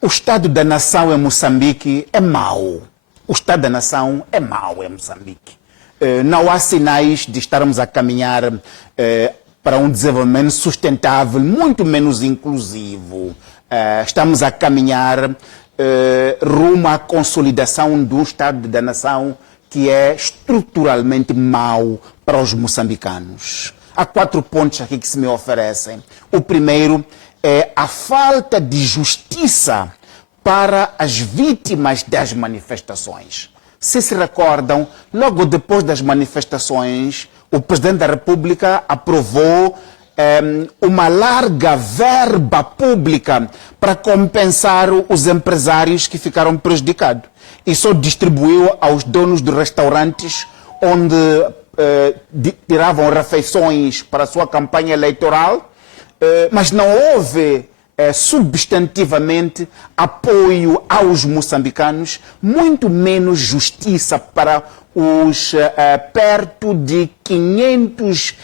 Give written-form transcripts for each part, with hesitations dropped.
O Estado da Nação em Moçambique é mau. O Estado da Nação é mau em Moçambique. Não há sinais de estarmos a caminhar para um desenvolvimento sustentável, muito menos inclusivo. Estamos a caminhar rumo à consolidação do Estado da Nação que é estruturalmente mau para os moçambicanos. Há 4 pontos aqui que se me oferecem. O primeiro é a falta de justiça para as vítimas das manifestações. Se recordam, logo depois das manifestações, o Presidente da República aprovou uma larga verba pública para compensar os empresários que ficaram prejudicados. E só distribuiu aos donos de restaurantes onde tiravam refeições para a sua campanha eleitoral, mas não houve substantivamente apoio aos moçambicanos, muito menos justiça para os perto de 500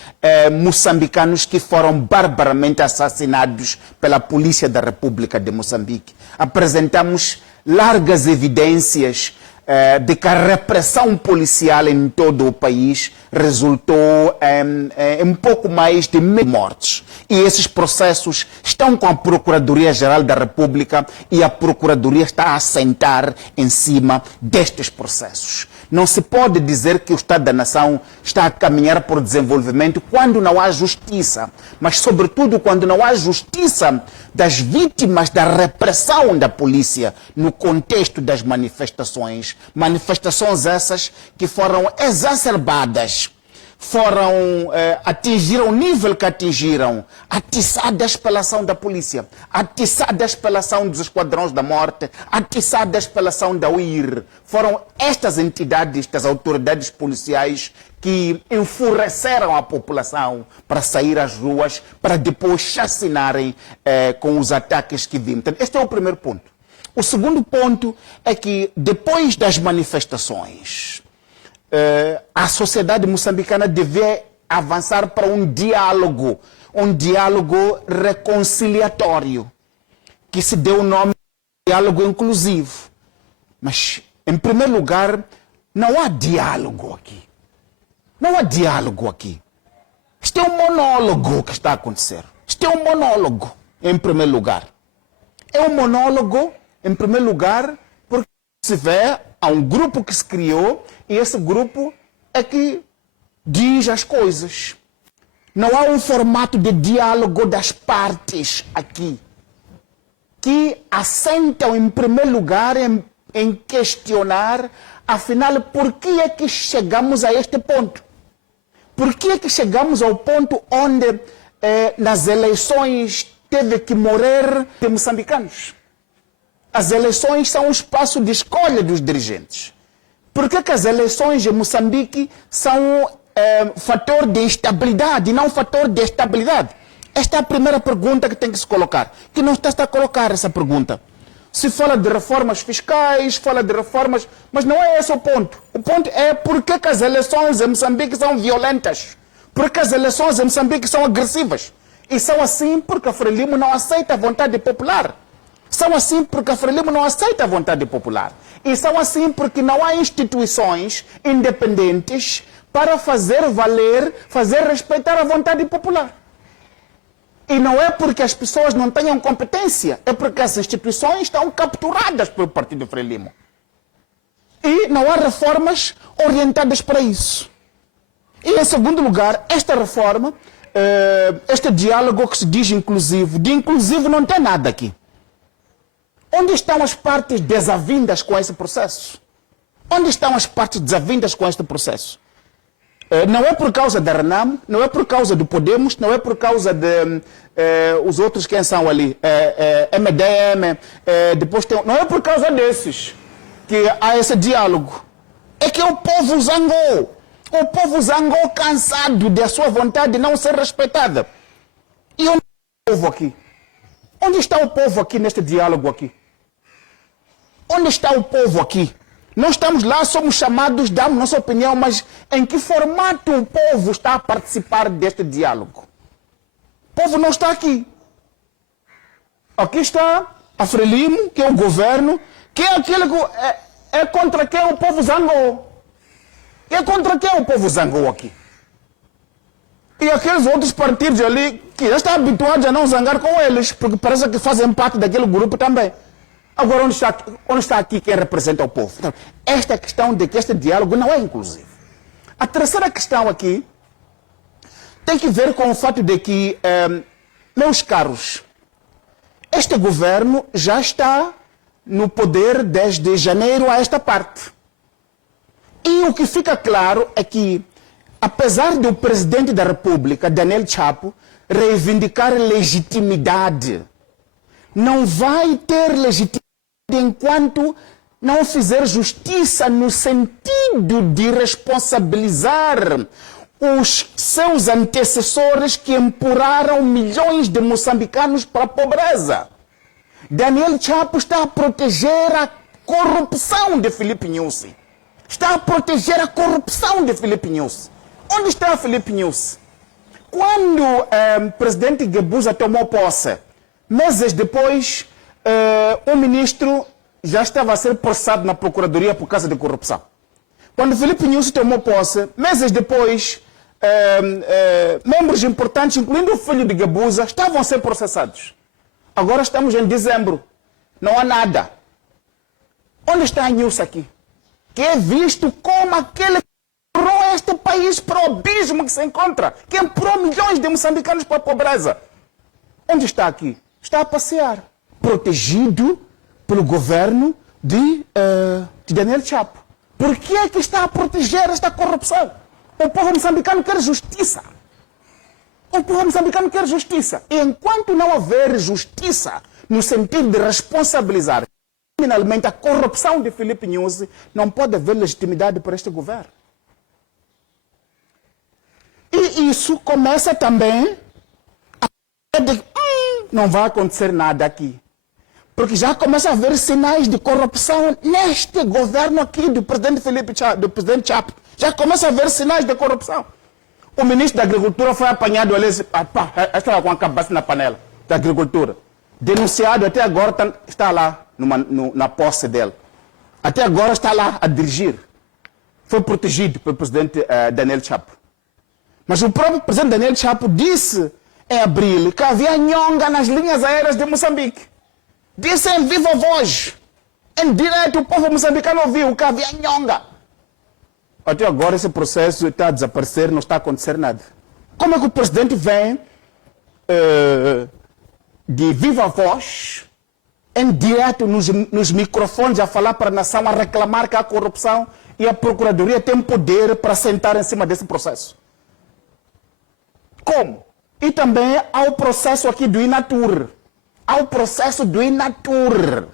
moçambicanos que foram barbaramente assassinados pela Polícia da República de Moçambique. Apresentamos largas evidências de que a repressão policial em todo o país resultou em um pouco mais de 1.000 mortes. E esses processos estão com a Procuradoria-Geral da República e a Procuradoria está a assentar em cima destes processos. Não se pode dizer que o Estado da Nação está a caminhar por desenvolvimento quando não há justiça, mas sobretudo quando não há justiça das vítimas da repressão da polícia no contexto das manifestações. Manifestações essas que foram exacerbadas, atingiram o nível que atingiram, atiçadas pela ação da polícia, atiçadas pela ação dos esquadrões da morte, atiçadas pela ação da UIR. Foram estas entidades, estas autoridades policiais que enfureceram a população para sair às ruas, para depois chacinarem com os ataques que vimos. Então, este é o primeiro ponto. O segundo ponto é que depois das manifestações, a sociedade moçambicana deve avançar para um diálogo reconciliatório, que se deu o nome de diálogo inclusivo. Mas, em primeiro lugar, não há diálogo aqui. Não há diálogo aqui. Isto é um monólogo que está a acontecer. Isto é um monólogo, em primeiro lugar. É um monólogo, em primeiro lugar, porque se vê, há um grupo que se criou e esse grupo é que diz as coisas. Não há um formato de diálogo das partes aqui, que assentam, em primeiro lugar, em questionar, afinal, por que é que chegamos a este ponto? Por que é que chegamos ao ponto onde, nas eleições, teve que morrer de moçambicanos? As eleições são um espaço de escolha dos dirigentes. Por que as eleições em Moçambique são fator de instabilidade e não fator de estabilidade? Esta é a primeira pergunta que tem que se colocar. Que não está a colocar essa pergunta. Se fala de reformas fiscais, fala de reformas, mas não é esse o ponto. O ponto é por que as eleições em Moçambique são violentas. Por que as eleições em Moçambique são agressivas. E são assim porque a Frelimo não aceita a vontade popular. São assim porque a Frelimo não aceita a vontade popular. E são assim porque não há instituições independentes para fazer valer, fazer respeitar a vontade popular. E não é porque as pessoas não tenham competência, é porque as instituições estão capturadas pelo Partido Frelimo. E não há reformas orientadas para isso. E, em segundo lugar, esta reforma, este diálogo que se diz inclusivo, de inclusivo não tem nada aqui. Onde estão as partes desavindas com esse processo? Onde estão as partes desavindas com este processo? Não é por causa da RENAM, não é por causa do Podemos, não é por causa de os outros quem são ali, MDM, depois tem, não é por causa desses que há esse diálogo. É que o povo zangou. O povo zangou cansado da sua vontade não ser respeitada. E onde está o povo aqui? Onde está o povo aqui neste diálogo aqui? Onde está o povo aqui? Nós estamos lá, somos chamados, damos nossa opinião, mas em que formato o povo está a participar deste diálogo? O povo não está aqui. Aqui está a a Frelimo, que é o governo, que é aquele que é contra quem o povo zangou. É contra quem o povo zangou aqui. E aqueles outros partidos ali, que já estão habituados a não zangar com eles, porque parece que fazem parte daquele grupo também. Agora, onde está aqui quem representa o povo? Então, esta questão de que este diálogo não é inclusivo. A terceira questão aqui tem que ver com o fato de que, meus caros, este governo já está no poder desde janeiro a esta parte. E o que fica claro é que, apesar do presidente da República, Daniel Chapo, reivindicar legitimidade, não vai ter legitimidade enquanto não fizer justiça no sentido de responsabilizar os seus antecessores que empurraram milhões de moçambicanos para a pobreza. Daniel Chapo está a proteger a corrupção de Filipe Nyusi. Está a proteger a corrupção de Filipe Nyusi. Onde está Filipe Nyusi? Quando o presidente Guebuza tomou posse, meses depois, o ministro já estava a ser processado na Procuradoria por causa de corrupção. Quando Filipe Nyusi tomou posse, meses depois, membros importantes, incluindo o filho de Guebuza, estavam a ser processados. Agora estamos em dezembro. Não há nada. Onde está a Nyusi aqui? Que é visto como aquele que empurrou este país para o abismo que se encontra, que empurrou milhões de moçambicanos para a pobreza. Onde está aqui? Está a passear, protegido pelo governo de Daniel Chapo. Por que é que está a proteger esta corrupção? O povo moçambicano quer justiça. O povo moçambicano quer justiça. E enquanto não houver justiça, no sentido de responsabilizar criminalmente a corrupção de Filipe Nyusi, não pode haver legitimidade para este governo. E isso começa também a de não vai acontecer nada aqui. Porque já começa a haver sinais de corrupção neste governo aqui do presidente do presidente Chapo. Já começa a haver sinais de corrupção. O ministro da Agricultura foi apanhado ali, estava com a cabeça na panela da Agricultura. Denunciado, até agora está lá na posse dele. Até agora está lá a dirigir. Foi protegido pelo presidente Daniel Chapo. Mas o próprio presidente Daniel Chapo disse em abril que havia nhonga nas linhas aéreas de Moçambique. Disse em viva voz, em direto, o povo moçambicano ouviu que havia nhonga. Até agora esse processo está a desaparecer, não está a acontecer nada. Como é que o presidente vem de viva voz, em direto nos microfones, a falar para a nação, a reclamar que há corrupção e a Procuradoria tem poder para sentar em cima desse processo? Como? E também há o processo aqui do Inatur. Há o processo do Inatur,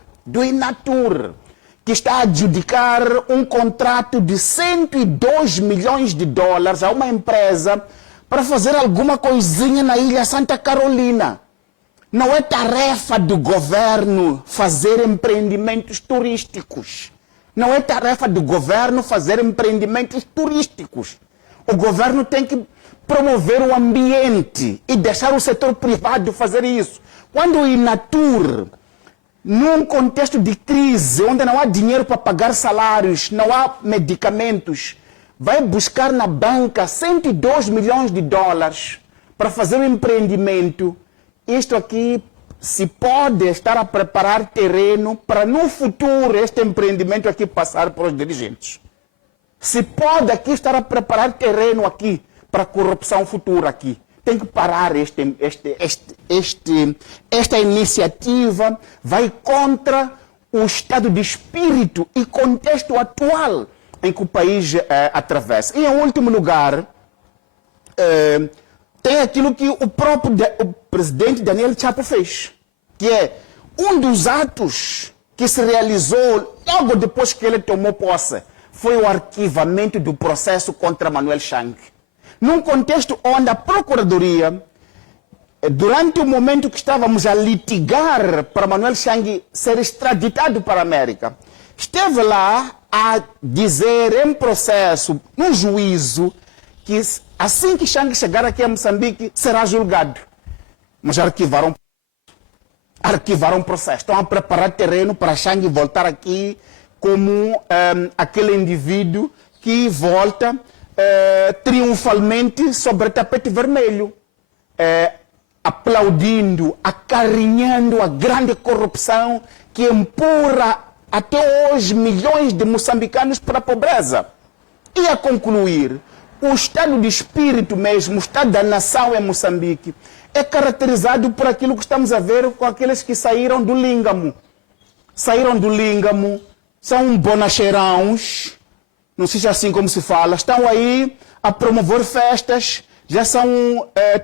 que está a adjudicar um contrato de 102 milhões de dólares a uma empresa para fazer alguma coisinha na ilha Santa Carolina. Não é tarefa do governo fazer empreendimentos turísticos. Não é tarefa do governo fazer empreendimentos turísticos. O governo tem que promover o ambiente e deixar o setor privado fazer isso. Quando o Inatur, num contexto de crise, onde não há dinheiro para pagar salários, não há medicamentos, vai buscar na banca 102 milhões de dólares para fazer um empreendimento, isto aqui se pode estar a preparar terreno para no futuro este empreendimento aqui passar para os dirigentes. Se pode aqui estar a preparar terreno aqui para a corrupção futura aqui. Tem que parar esta iniciativa, vai contra o estado de espírito e contexto atual em que o país atravessa. E, em último lugar, tem aquilo que o próprio o presidente Daniel Chapo fez, que é um dos atos que se realizou logo depois que ele tomou posse, foi o arquivamento do processo contra Manuel Chang. Num contexto onde a Procuradoria, durante o momento que estávamos a litigar para Manuel Chang ser extraditado para a América, esteve lá a dizer em processo, no juízo, que assim que Chang chegar aqui a Moçambique, será julgado. Mas arquivaram. arquivar um processo. Estão a preparar terreno para Changue voltar aqui como aquele indivíduo que volta triunfalmente sobre tapete vermelho, aplaudindo, acarinhando a grande corrupção que empurra até hoje milhões de moçambicanos para a pobreza. E a concluir, o estado de espírito mesmo, o estado da nação em Moçambique, é caracterizado por aquilo que estamos a ver com aqueles que saíram do Língamo. Saíram do Língamo, são bonacheirãos, não sei se é assim como se fala, estão aí a promover festas, já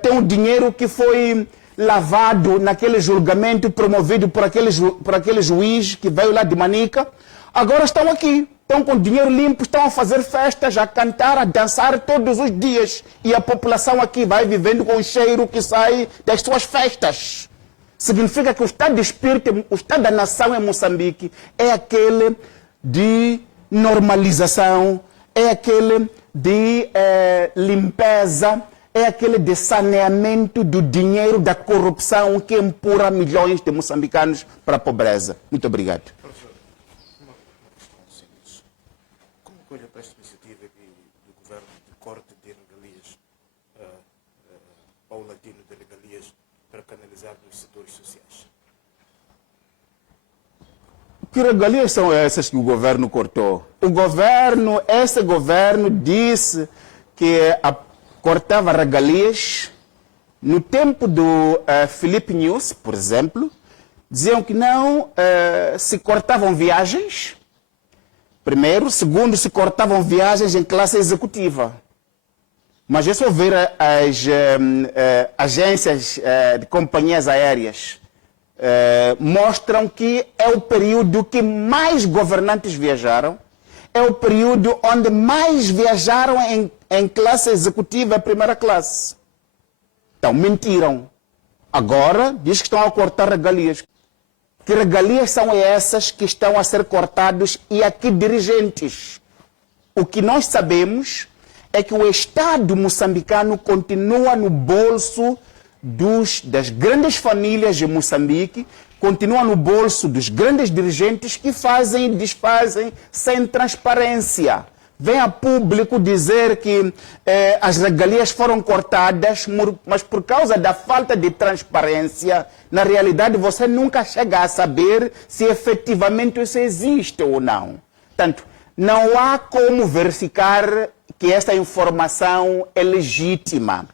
têm um dinheiro que foi lavado naquele julgamento promovido por aquele juiz que veio lá de Manica. Agora estão aqui, estão com dinheiro limpo, estão a fazer festas, a cantar, a dançar todos os dias. E a população aqui vai vivendo com o cheiro que sai das suas festas. Significa que o estado de espírito, o estado da nação em Moçambique é aquele de normalização, é aquele de limpeza, é aquele de saneamento do dinheiro da corrupção que empurra milhões de moçambicanos para a pobreza. Muito obrigado. Professor, como olha para esta iniciativa do governo de corte de regalias paulatino de regalias para canalizar nos setores sociais? Que regalias são essas que o governo cortou? Esse governo disse que cortava regalias. No tempo do Filipe News, por exemplo, diziam que não se cortavam viagens, primeiro. Segundo, se cortavam viagens em classe executiva. Mas é só ver as agências de companhias aéreas. Mostram que é o período que mais governantes viajaram, é o período onde mais viajaram em classe executiva, primeira classe. Então, mentiram. Agora, diz que estão a cortar regalias. Que regalias são essas que estão a ser cortadas e a que dirigentes? O que nós sabemos é que o Estado moçambicano continua no bolso das grandes famílias de Moçambique, continua no bolso dos grandes dirigentes que fazem e desfazem sem transparência. Vem a público dizer que as regalias foram cortadas, mas por causa da falta de transparência, na realidade você nunca chega a saber se efetivamente isso existe ou não. Portanto, não há como verificar que esta informação é legítima.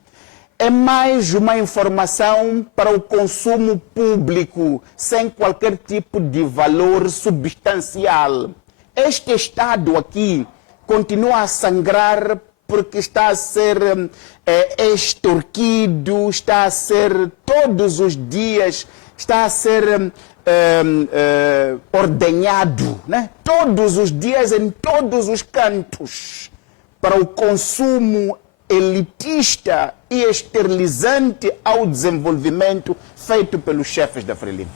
É mais uma informação para o consumo público, sem qualquer tipo de valor substancial. Este Estado aqui continua a sangrar porque está a ser extorquido, está a ser todos os dias, está a ser ordenhado, né? Todos os dias, em todos os cantos, para o consumo elitista e esterilizante ao desenvolvimento feito pelos chefes da Frelimo.